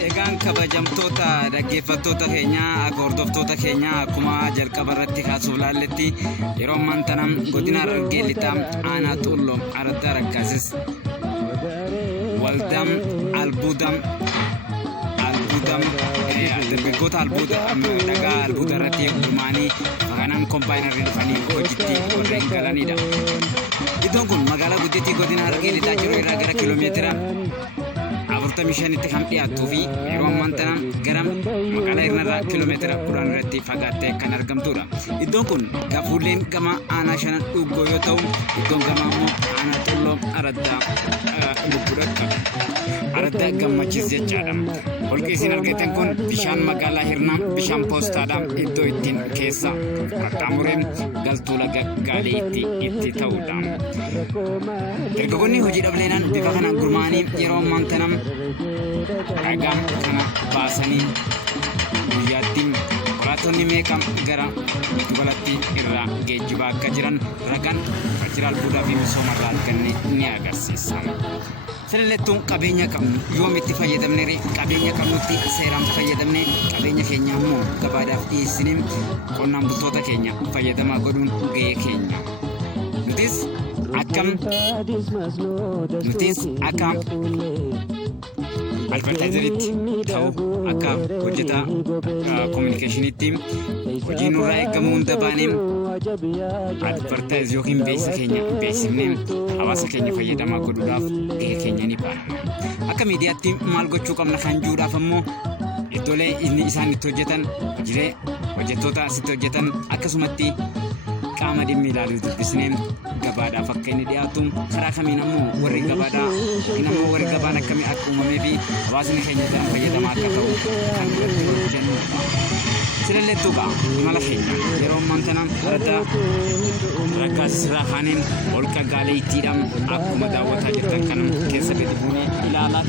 Egaan kabajamtoota dhaggeeffattoota keenyaa hordoftoota keenyaa akkuma jalqaba irratti kaasuuf laalletti yeroo ammaan tana godina Harargee lixaa aanaa Xulloo Araddaa Raggaasis waldaan albuudam dargaggoota dhagaa albuuda irratti gurmaanii kanaan kombaayinarii dhufanii hojiitti warreen galanidha. Iddoon kun magaalaa guddittii godina Harargee lixaa jiru irraa gara kiiloomeetira 45tti kan dhiyaattuu fi yeroo ammaan tana gara magaalaa irraa kiiloomeetira 10 irratti fagaattee kan argamtudha. Iddoon kun gafuulleen gama aanaa shanan dhuggoo yoo ta'u, iddoon gama immoo aanaa Xulloo Araddaa lubbuudhaatti Araddaa gammachiis jechaadha. Holqi isin argitan kun bishaan magaalaa Hirnaa bishaan poostaadhaan iddoo ittiin keessa qaxxaamuree galtuu laga Gaaleetti itti ta'udha. Dargaggoonni hojii dhabdeenaan bifa kanaan gurmaa'anii yeroo ammaan tana dhagaa kana baasanii guyyaatti qorattoonni meeqa gara dubalatti irraa geejjibaa akka jiran ragaan waajjira albuudaa fi misooma irraa arganne ni agarsiisa. Sanallettuun qabeenya qabnu yoomitti fayyadamne qabeenya qabnutti seeraan fayyadamne qabeenya keenya immoo gabaadhaaf dhiyeessine qonnaan bultoota keenya fayyadamaa godhuun gahee keenya. Nutis akka advertaayizeriitti ta'uu akka hojjetaa kominikeeshiniitti hojii nurraa eegamu hunda baanee advertaayiz yookiin beeksisa keenya beeksifnee hawaasa keenya fayyadamaa godhuudhaaf gahee keenya ni baana. Akka miidiyaatti maal gochuu qabna kan jiruudhaaf ammoo iddoolee inni isaan itti hojjetan hojiilee hojjettoota asitti hojjetan akkasumatti qaama dhimmi ilaaluu dubbisnee gabaadhaaf akka inni dhiyaatu karaa kamiin ammoo warri gabaadhaa yookiin ammoo warri gabaan akkamii akka uumamee fi hawaasni keenya daran fayyadamaa akka ta'u kan irratti hojjennudha. Sanallettuu qa'a imala keenya yeroo ammaan tana Araddaa Raggaasis irraa kaaneen holqa Gaaleettiidhaan akkuma daawwataa jirtan kana keessa gadi buunee ilaalaa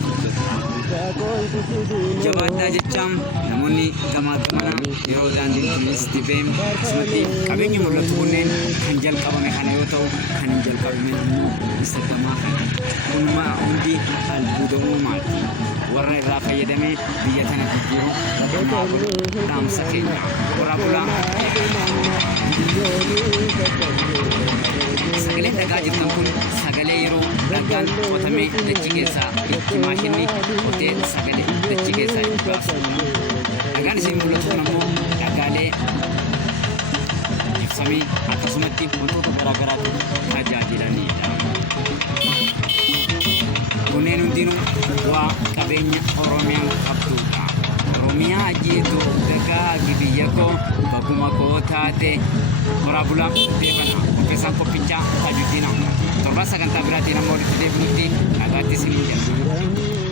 jabaadhaa jechaan namoonni gamaa gamana yeroo daandiin kunis dibee akkasumatti qabeenyi mul'atu kunneen kan jalqabame kana yoo ta'u kan hin jalqabame immoo isa gamaa kana uumaa hundi albuuda uumaati. Warra irraa fayyadamee biyya tana jijjiiruu gamaa dhaamsa keenya warra bulaa sagaleen dhagaa jirtan kun sagalee yeroo dhagaan qotamee dachii keessaa itti maashinni qotee sagalee dachii keessaa itti baasudha. Dhagaan isin mul'atu kun ammoo dhagaalee ibsamii akkasumatti wantoota garaagaraatti tajaajilanidha. Kunneen hundinuu bu'aa qabeenya Oromiyaan qabdudha. Oromiyaa jiitu dagaagi biyya koo bakuma koo taate horaa bulaa deebana qopheessaan qophichaa tajaajila torban sagantaa biraatiin amma walitti deebinutti nagaatti isin jedhu.